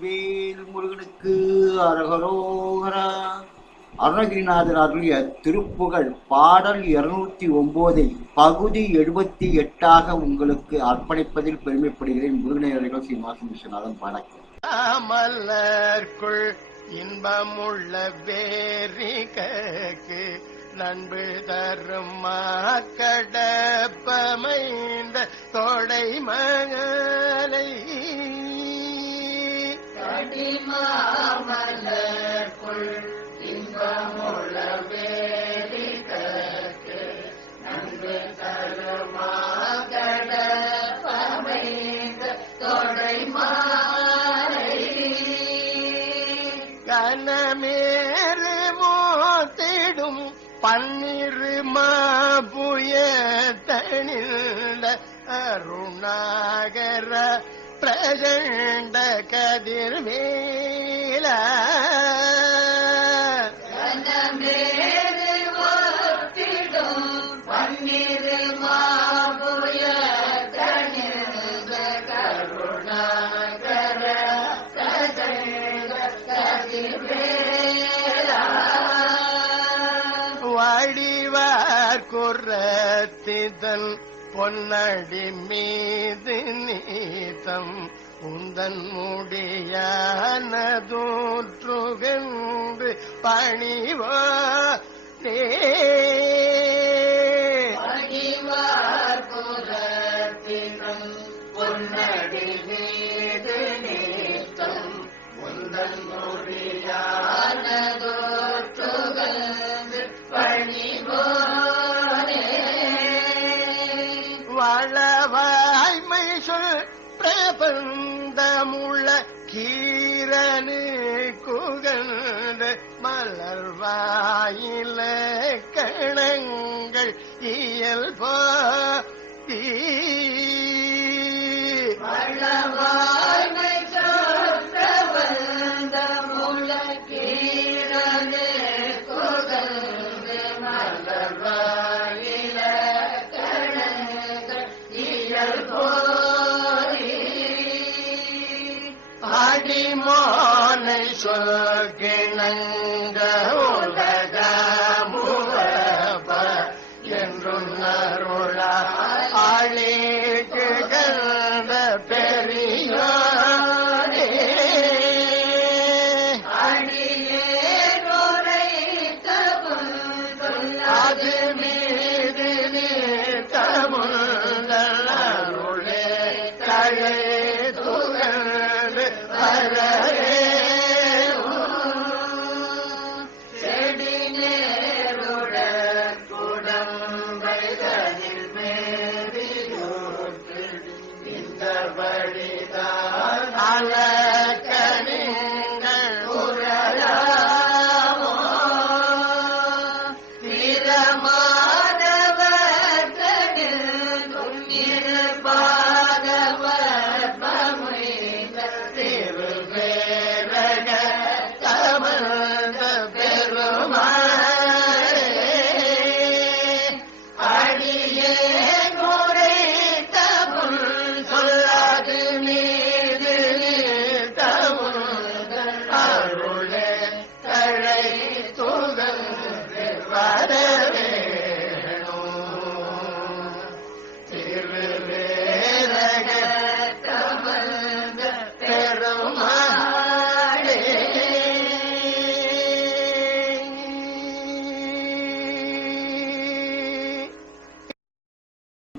வெற்றிவேல் முருகனுக்கு அரகரோகரா. அருணகிரிநாதர் அருளிய திருப்புகழ் பாடல் இருநூத்தி ஒன்பதை பகுதி எழுபத்தி எட்டாக உங்களுக்கு அர்ப்பணிப்பதில் பெருமைப்படுகிறேன். முருகனையர்கள் சீனிவாசன் விஸ்வநாதன் வணக்கம். மலர்க்குள் இன்பமுள்ள வேரிக்கு நண்பு தரும் கடப்பமைந்த கொடை மகளை மலர்க்குள் இன்பமுள்ள வேரிக்கு நண்பு தரும் கடப்பமைந்த கனமேறு மோத்திடும் பன்னிரு மாபுய தனிந்த அருணாகர பிரசண்ட கதிர்வேல பன்னிரு மாபுய குரத்திதன் பொன்னடி மீது நீதம் உந்தன் முடியானதூற்றுகன்று பணிவோ பணிவார் சொல் பிரபந்தமுள்ள கீரனு குகந்த மலர்வாயில கணங்கள் இயல்பா. தீ அடிமோனை சொல்கிணங்க உலகமுவப்ப என்றும்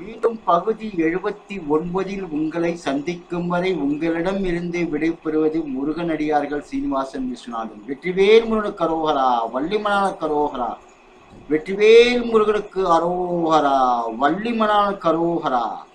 மீண்டும் பகுதி எழுபத்தி ஒன்பதில் உங்களை சந்திக்கும் வரை உங்களிடம் இருந்து விடைபெறுவது முருகனடியார்கள் சீனிவாசன் விஸ்வநாதன். வெற்றிவேல் முருகனு கரோகரா வள்ளிமனான கரோகரா வெற்றிவேல் முருகனுக்கு அரோகரா வள்ளிமனான கரோகரா